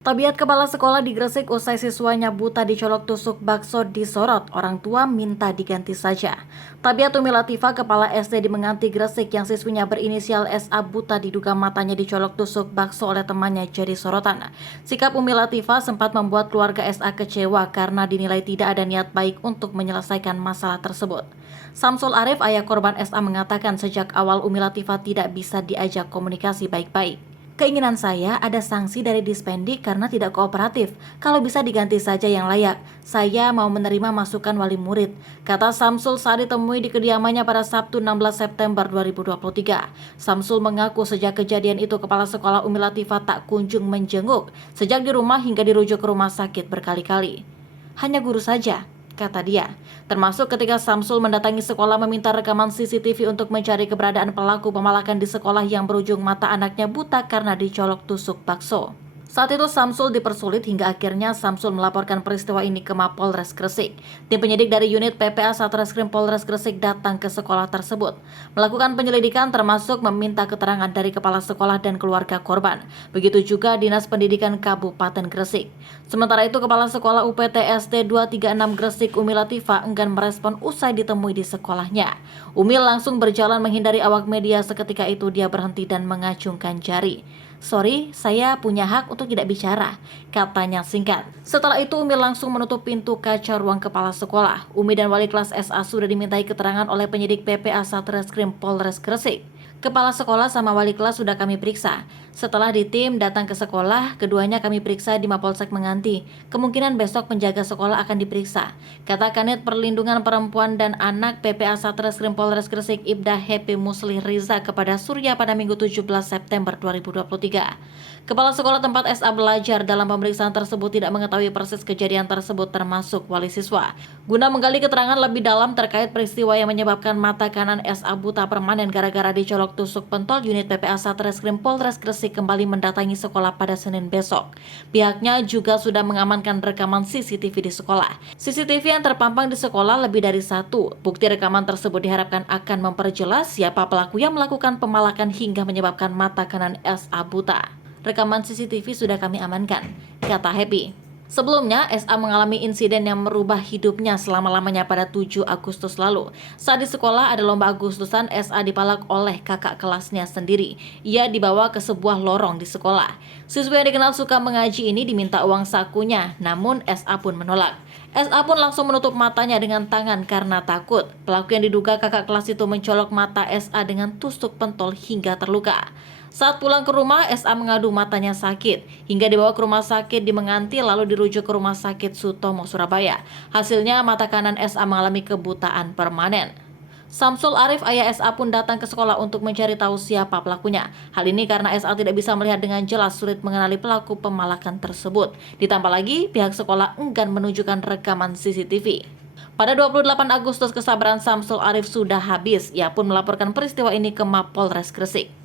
Tabiat kepala sekolah di Gresik usai siswanya buta dicolok tusuk bakso disorot, orang tua minta diganti saja. Tabiat Umi Latifah, kepala SD di Menganti Gresik yang siswinya berinisial SA buta diduga matanya dicolok tusuk bakso oleh temannya jadi sorotan. Sikap Umi Latifah sempat membuat keluarga SA kecewa karena dinilai tidak ada niat baik untuk menyelesaikan masalah tersebut. Samsul Arif, ayah korban SA, mengatakan sejak awal Umi Latifah tidak bisa diajak komunikasi baik-baik. Keinginan saya ada sanksi dari Dispendik karena tidak kooperatif. Kalau bisa diganti saja yang layak. Saya mau menerima masukan wali murid, kata Samsul saat ditemui di kediamannya pada Sabtu 16 September 2023. Samsul mengaku sejak kejadian itu kepala sekolah Umi Latifah tak kunjung menjenguk sejak di rumah hingga dirujuk ke rumah sakit berkali-kali. Hanya guru saja, kata dia. Termasuk ketika Samsul mendatangi sekolah meminta rekaman CCTV untuk mencari keberadaan pelaku pemalakan di sekolah yang berujung mata anaknya buta karena dicolok tusuk bakso. Saat itu Samsul dipersulit hingga akhirnya Samsul melaporkan peristiwa ini ke Mapolres Gresik. Tim penyidik dari unit PPA Satreskrim Polres Gresik datang ke sekolah tersebut, melakukan penyelidikan termasuk meminta keterangan dari kepala sekolah dan keluarga korban. Begitu juga Dinas Pendidikan Kabupaten Gresik. Sementara itu Kepala Sekolah UPT SD 236 Gresik Umi Latifah enggan merespon usai ditemui di sekolahnya. Umi langsung berjalan menghindari awak media, seketika itu dia berhenti dan mengacungkan jari. "Sorry, saya punya hak untuk tidak bicara," katanya singkat. Setelah itu Umi langsung menutup pintu kaca ruang kepala sekolah. Umi dan wali kelas SA sudah dimintai keterangan oleh penyidik PPA Satreskrim Polres Gresik. Kepala sekolah sama wali kelas sudah kami periksa. Setelah tim datang ke sekolah, keduanya kami periksa di Mapolsek Menganti. Kemungkinan besok penjaga sekolah akan diperiksa, kata Kanit Perlindungan Perempuan dan Anak PPA Satreskrim Polres Gresik Ibda Happy Muslih Riza kepada Surya pada Minggu 17 September 2023. Kepala sekolah tempat SA belajar dalam pemeriksaan tersebut tidak mengetahui persis kejadian tersebut termasuk wali siswa. Guna menggali keterangan lebih dalam terkait peristiwa yang menyebabkan mata kanan SA buta permanen gara-gara dicolok tusuk pentol, unit PPA Satreskrim Polres Gresik kembali mendatangi sekolah pada Senin besok. Pihaknya juga sudah mengamankan rekaman CCTV di sekolah. CCTV yang terpampang di sekolah lebih dari satu. Bukti rekaman tersebut diharapkan akan memperjelas siapa pelaku yang melakukan pemalakan hingga menyebabkan mata kanan SA buta. Rekaman CCTV sudah kami amankan, kata Happy. Sebelumnya, SA mengalami insiden yang merubah hidupnya selama-lamanya pada 7 Agustus lalu. Saat di sekolah ada lomba Agustusan, SA dipalak oleh kakak kelasnya sendiri. Ia dibawa ke sebuah lorong di sekolah. Siswa yang dikenal suka mengaji ini diminta uang sakunya, namun SA pun menolak. SA pun langsung menutup matanya dengan tangan karena takut. Pelaku yang diduga kakak kelas itu mencolok mata SA dengan tusuk pentol hingga terluka. Saat pulang ke rumah, SA mengadu matanya sakit, hingga dibawa ke rumah sakit di Menganti lalu dirujuk ke Rumah Sakit Sutomo, Surabaya. Hasilnya mata kanan SA mengalami kebutaan permanen. Samsul Arif, ayah SA, pun datang ke sekolah untuk mencari tahu siapa pelakunya. Hal ini karena SA tidak bisa melihat dengan jelas, sulit mengenali pelaku pemalakan tersebut. Ditambah lagi, pihak sekolah enggan menunjukkan rekaman CCTV. Pada 28 Agustus kesabaran Samsul Arif sudah habis. Ia pun melaporkan peristiwa ini ke Mapolres Gresik.